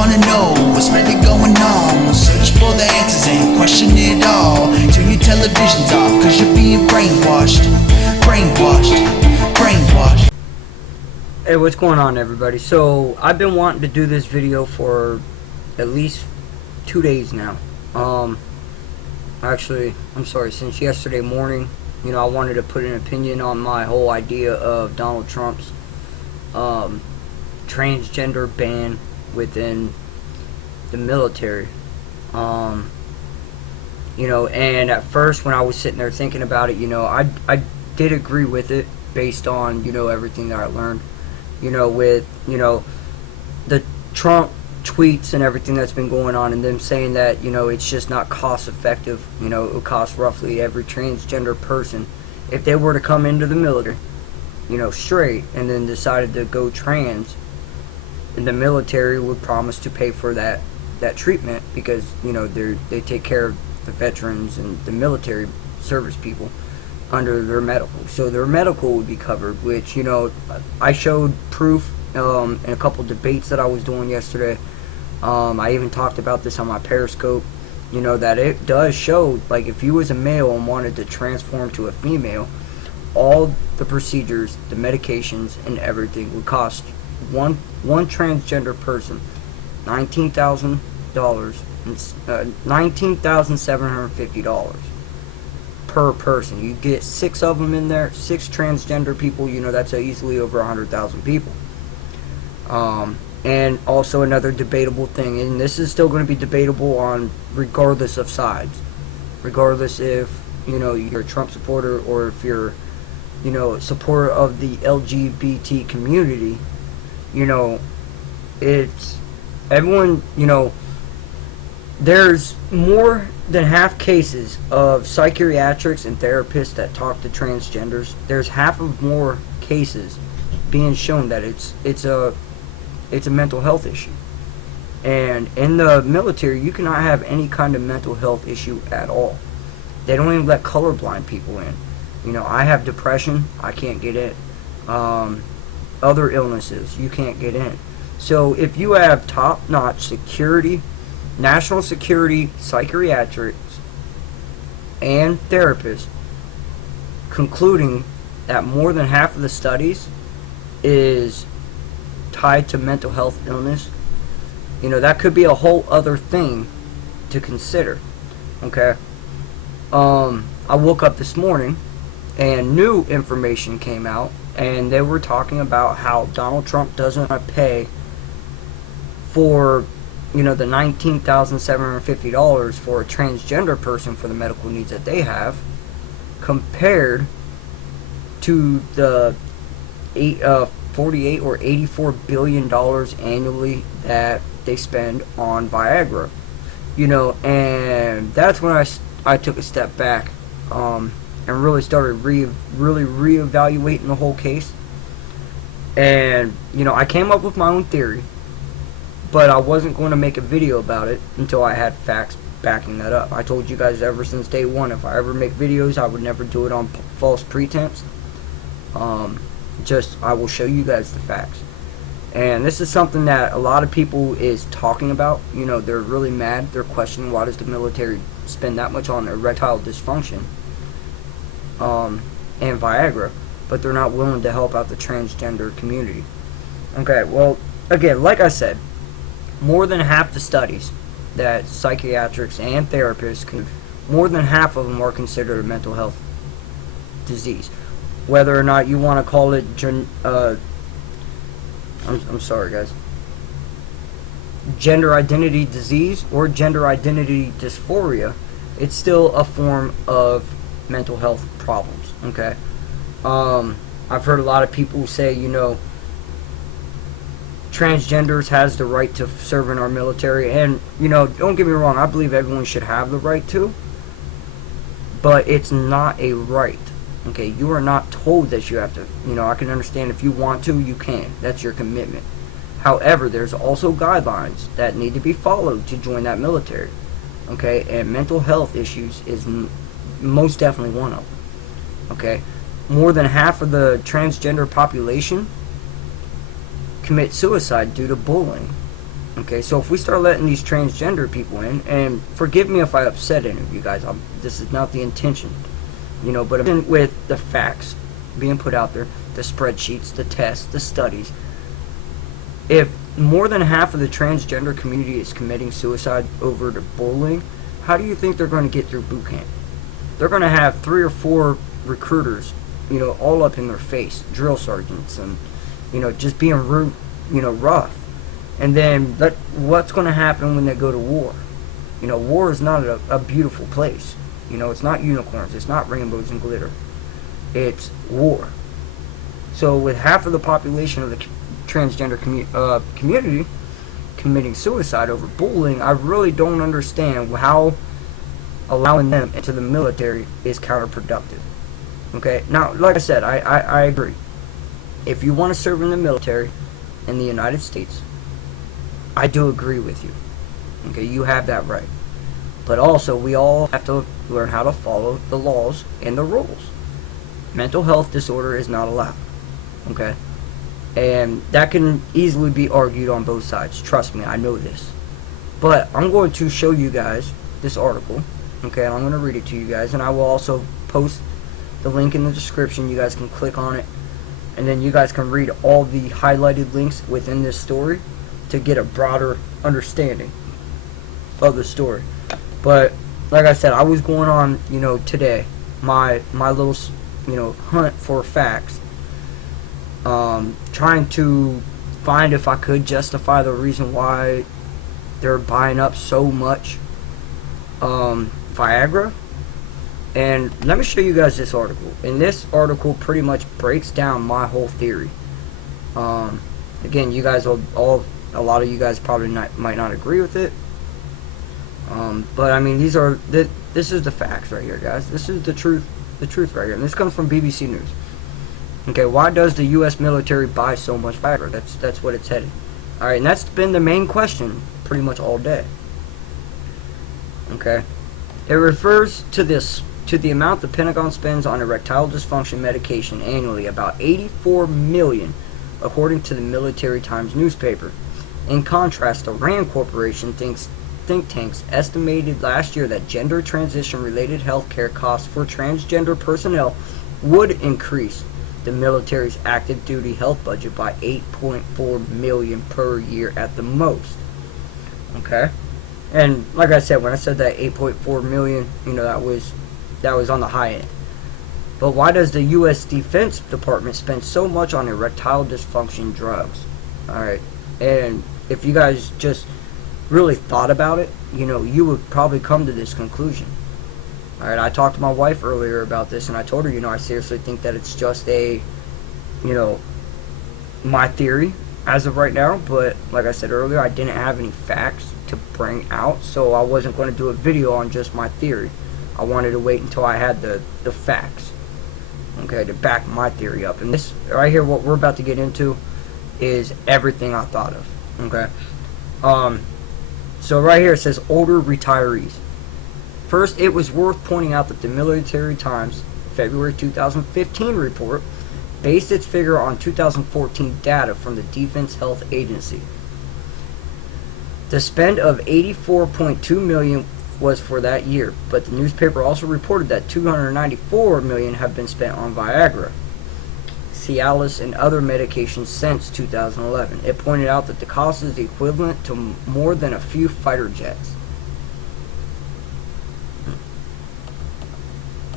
wanna know what's really going on. Search for the answers and question it all. Turn your televisions off, cause you're being brainwashed. Brainwashed. Hey, what's going on, everybody? So I've been wanting to do this video for at least 2 days now. Actually, I'm sorry, since yesterday morning. You know, I wanted to put an opinion on my whole idea of Donald Trump's transgender ban within the military. You know, and at first when I was sitting there thinking about it, you know, I did agree with it based on, you know, everything that I learned, you know, with, you know, the Trump tweets and everything that's been going on, and them saying that, you know, it's just not cost effective. You know, it would cost roughly every transgender person, if they were to come into the military, you know, straight, and then decided to go trans, and the military would promise to pay for that treatment, because, you know, they take care of the veterans and the military service people under their medical, so their medical would be covered, which, you know, I showed proof in a couple debates that I was doing yesterday. I even talked about this on my Periscope, you know, that it does show, like, if you was a male and wanted to transform to a female, all the procedures, the medications, and everything would cost one transgender person $19,000, $19,750 per person. You get 6 of them in there, 6 transgender people, you know, that's easily over 100,000 people. And also another debatable thing, and this is still going to be debatable on regardless of sides, regardless if, you know, you're a Trump supporter or if you're, you know, a supporter of the LGBT community. You know, it's everyone, you know, there's more than half cases of psychiatrists and therapists that talk to transgenders. There's half of more cases being shown that it's a mental health issue. And in the military, you cannot have any kind of mental health issue at all. They don't even let colorblind people in. You know, I have depression, I can't get in. Other illnesses, you can't get in. So if you have top-notch security, national security psychiatrists and therapists concluding that more than half of the studies is tied to mental health illness, you know, that could be a whole other thing to consider. Okay, I woke up this morning and new information came out, and they were talking about how Donald Trump doesn't want to pay for, you know, the $19,750 for a transgender person for the medical needs that they have, compared to the 48 or $84 billion annually that they spend on Viagra. You know, and that's when I took a step back and really started reevaluating the whole case. And, you know, I came up with my own theory, but I wasn't going to make a video about it until I had facts backing that up. I told you guys ever since day one, if I ever make videos, I would never do it on false pretense. Just, I will show you guys the facts. And this is something that a lot of people is talking about. You know, they're really mad. They're questioning, why does the military spend that much on erectile dysfunction and Viagra, but they're not willing to help out the transgender community. Okay, well, again, like I said, more than half the studies that psychiatrists and therapists more than half of them are considered a mental health disease. Whether or not you want to call it I'm sorry, guys, gender identity disease or gender identity dysphoria, it's still a form of mental health problems. Okay, I've heard a lot of people say, you know, transgenders has the right to serve in our military, and, you know, don't get me wrong, I believe everyone should have the right to, but it's not a right. Okay, you are not told that you have to. You know, I can understand if you want to, you can. That's your commitment. However, there's also guidelines that need to be followed to join that military. Okay, and mental health issues is most definitely one of them. Okay, more than half of the transgender population commit suicide due to bullying. Okay, so if we start letting these transgender people in, and forgive me if I upset any of you guys, this is not the intention, but with the facts being put out there, the spreadsheets, the tests, the studies, if more than half of the transgender community is committing suicide over the bullying, how do you think they're going to get through boot camp? They're going to have 3 or 4 recruiters, all up in their face, drill sergeants, and, just being rude, rough. And then what's going to happen when they go to war? War is not a beautiful place. It's not unicorns. It's not rainbows and glitter. It's war. So with half of the population of the transgender community committing suicide over bullying, I really don't understand how allowing them into the military is counterproductive. Okay, now, like I said, I agree. If you want to serve in the military in the United States, I do agree with you. Okay, you have that right. But also, we all have to learn how to follow the laws and the rules. Mental health disorder is not allowed. Okay? And that can easily be argued on both sides. Trust me, I know this. But I'm going to show you guys this article. Okay, and I'm going to read it to you guys. And I will also post the link in the description. You guys can click on it. And then you guys can read all the highlighted links within this story to get a broader understanding of the story. But like I said, I was going on, today, my little, hunt for facts, trying to find if I could justify the reason why they're buying up so much Viagra. And let me show you guys this article. And this article pretty much breaks down my whole theory. Again, you guys a lot of you guys probably might not agree with it. But I mean, this is the facts right here, guys. This is the truth right here. And this comes from BBC News. Okay, why does the U.S. military buy so much Viagra? That's what it's headed. All right, and that's been the main question pretty much all day. Okay, it refers to the amount the Pentagon spends on erectile dysfunction medication annually, about $84 million, according to the Military Times newspaper. In contrast, the RAND Corporation think tanks estimated last year that gender transition related healthcare costs for transgender personnel would increase the military's active duty health budget by $8.4 million per year at the most. Okay, and like I said, when I said that $8.4 million, that was on the high end. But why does the U.S. Defense Department spend so much on erectile dysfunction drugs? Alright, and if you guys just really thought about it, you would probably come to this conclusion. Alright, I talked to my wife earlier about this, and I told her, I seriously think that it's just my theory as of right now. But like I said earlier, I didn't have any facts to bring out, so I wasn't going to do a video on just my theory. I wanted to wait until I had the facts, okay, to back my theory up. And this right here, what we're about to get into, is everything I thought of, okay? So right here it says older retirees. First, it was worth pointing out that the Military Times February 2015 report based its figure on 2014 data from the Defense Health Agency. The spend of $84.2 million was for that year, but the newspaper also reported that $294 million have been spent on Viagra, Cialis, and other medications since 2011. It pointed out that the cost is equivalent to more than a few fighter jets.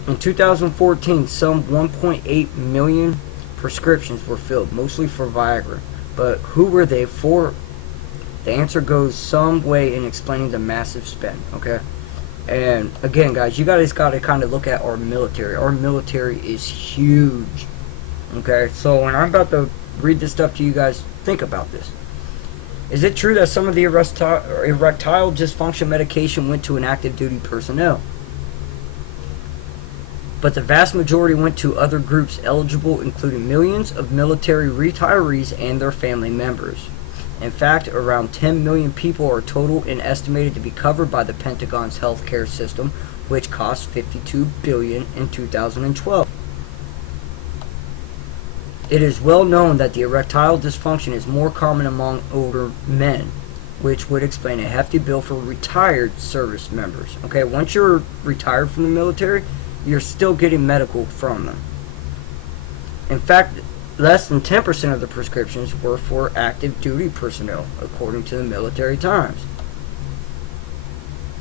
In 2014, some 1.8 million prescriptions were filled, mostly for Viagra. But who were they for? The answer goes some way in explaining the massive spend, okay? And again, guys, you guys got to kind of look at our military. Our military is huge, okay? So when I'm about to read this stuff to you guys, think about this. Is it true that some of the erectile dysfunction medication went to an active duty personnel, but the vast majority went to other groups eligible, including millions of military retirees and their family members? In fact, around 10 million people are total and estimated to be covered by the Pentagon's healthcare system, which cost $52 billion in 2012. It is well known that the erectile dysfunction is more common among older men. which would explain a hefty bill for retired service members. Okay, once you're retired from the military, you're still getting medical from them. In fact, less than 10% of the prescriptions were for active duty personnel, according to the Military Times.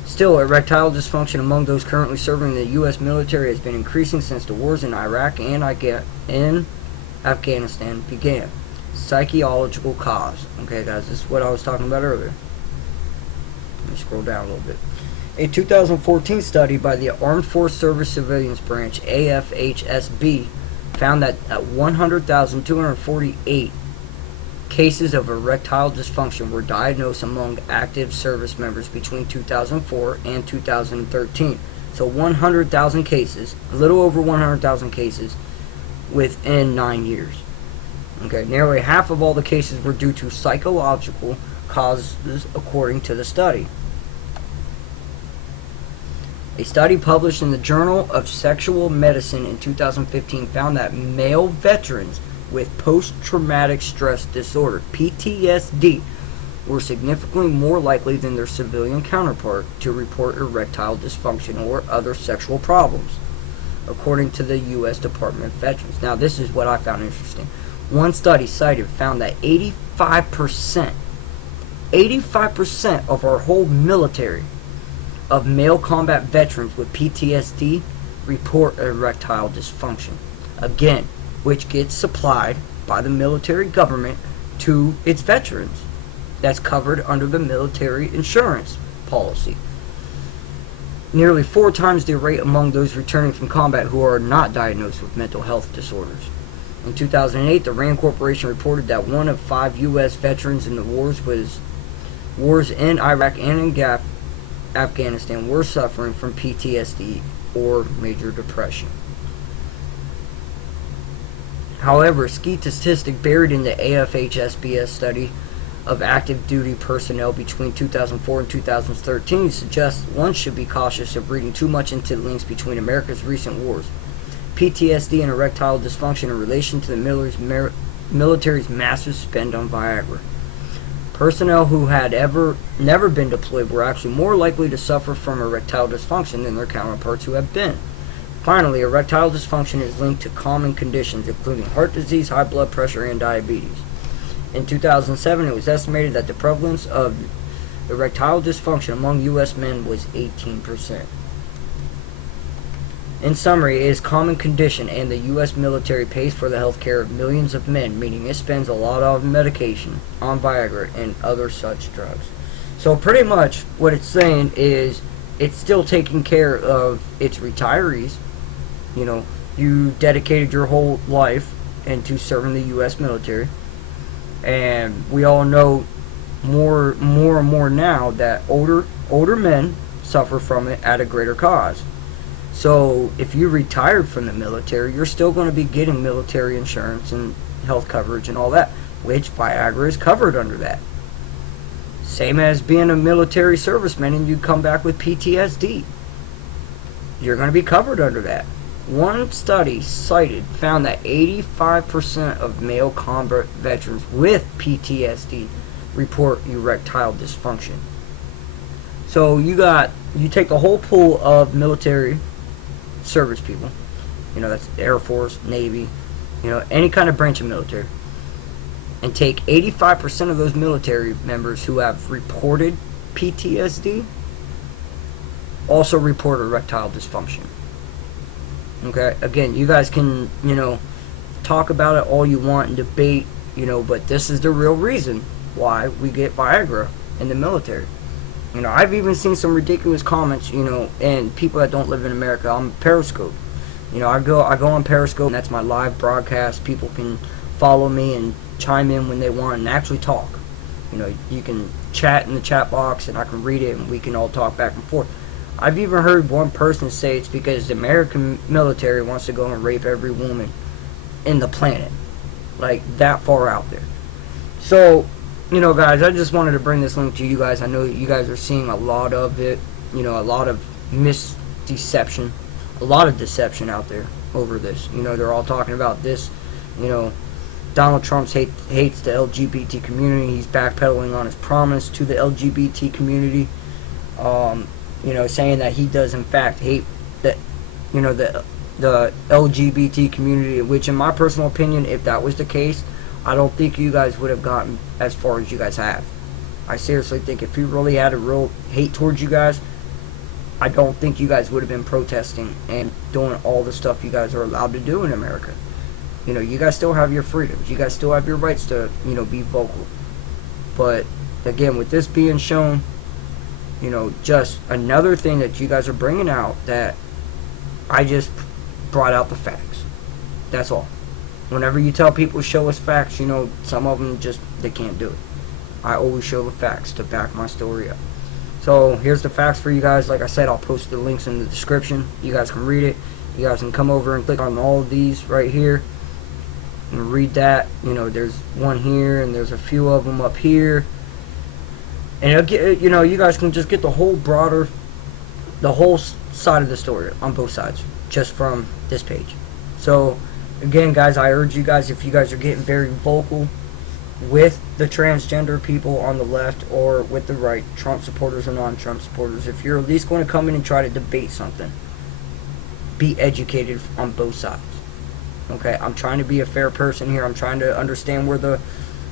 Still, erectile dysfunction among those currently serving the U.S. military has been increasing since the wars in Iraq and Afghanistan began. Psychological cause. Okay, guys, this is what I was talking about earlier. Let me scroll down a little bit. A 2014 study by the Armed Force Service Civilians Branch, AFHSB, found that at 100,248 cases of erectile dysfunction were diagnosed among active service members between 2004 and 2013. So 100,000 cases, a little over 100,000 cases within 9 years. Okay, nearly half of all the cases were due to psychological causes, according to the study. A study published in the Journal of Sexual Medicine in 2015 found that male veterans with post-traumatic stress disorder, PTSD, were significantly more likely than their civilian counterpart to report erectile dysfunction or other sexual problems, according to the U.S. Department of Veterans. Now, this is what I found interesting. One study cited found that 85% of our whole military of male combat veterans with PTSD report erectile dysfunction. Again, which gets supplied by the military government to its veterans. That's covered under the military insurance policy. Nearly 4 times the rate among those returning from combat who are not diagnosed with mental health disorders. In 2008, the RAND Corporation reported that 1 of 5 U.S. veterans in the wars in Iraq and in Afghanistan were suffering from PTSD or major depression. However, a statistic buried in the AFHSBS study of active duty personnel between 2004 and 2013 suggests one should be cautious of reading too much into the links between America's recent wars, PTSD, and erectile dysfunction in relation to the military's massive spend on Viagra. Personnel who had never been deployed were actually more likely to suffer from erectile dysfunction than their counterparts who have been. Finally, erectile dysfunction is linked to common conditions including heart disease, high blood pressure, and diabetes. In 2007, it was estimated that the prevalence of erectile dysfunction among U.S. men was 18%. In summary, it is a common condition, and the U.S. military pays for the health care of millions of men, meaning it spends a lot of medication on Viagra and other such drugs. So pretty much what it's saying is it's still taking care of its retirees. You know, you dedicated your whole life into serving the U.S. military, and we all know more and more now that older men suffer from it at a greater cause. So if you retired from the military, you're still going to be getting military insurance and health coverage and all that, which Viagra is covered under that. Same as being a military serviceman and you come back with PTSD. You're going to be covered under that. One study cited found that 85% of male combat veterans with PTSD report erectile dysfunction. So you take the whole pool of military service people, you know, that's Air Force, Navy, you know, any kind of branch of military, and take 85% of those military members who have reported PTSD also report erectile dysfunction. Okay, again, you guys can, you know, talk about it all you want and debate, you know, but this is the real reason why we get Viagra in the military. You know, I've even seen some ridiculous comments, you know, and people that don't live in America on Periscope. You know, I go on Periscope, and that's my live broadcast. People can follow me and chime in when they want and actually talk. You know, you can chat in the chat box, and I can read it, and we can all talk back and forth. I've even heard one person say it's because the American military wants to go and rape every woman in the planet. Like, that far out there. So, you know, guys, I just wanted to bring this link to you guys. I know you guys are seeing a lot of it, you know, a lot of misdeception, a lot of deception out there over this. You know, they're all talking about this, you know, Donald Trump hates the LGBT community. He's backpedaling on his promise to the LGBT community. Saying that he does in fact hate the LGBT community, which in my personal opinion, if that was the case, I don't think you guys would have gotten as far as you guys have. I seriously think if he really had a real hate towards you guys, I don't think you guys would have been protesting and doing all the stuff you guys are allowed to do in America. You guys still have your freedoms. You guys still have your rights to, be vocal. But again, with this being shown, just another thing that you guys are bringing out, that I just brought out the facts. That's all. Whenever you tell people show us facts, some of them they can't do it. I always show the facts to back my story up. So here's the facts for you guys. Like I said, I'll post the links in the description. You guys can read it. You guys can come over and click on all of these right here and read that. There's one here and there's a few of them up here. And it'll get, you guys can just get the whole side of the story on both sides just from this page. So again, guys, I urge you guys, if you guys are getting very vocal with the transgender people on the left or with the right, Trump supporters or non-Trump supporters, if you're at least going to come in and try to debate something, be educated on both sides. Okay, I'm trying to be a fair person here. I'm trying to understand where the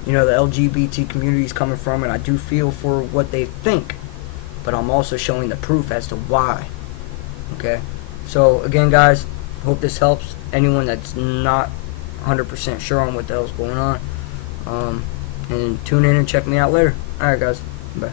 LGBT community is coming from, and I do feel for what they think, but I'm also showing the proof as to why. Okay, so again, guys, hope this helps anyone that's not 100% sure on what the hell's going on. And tune in and check me out later. Alright, guys, bye.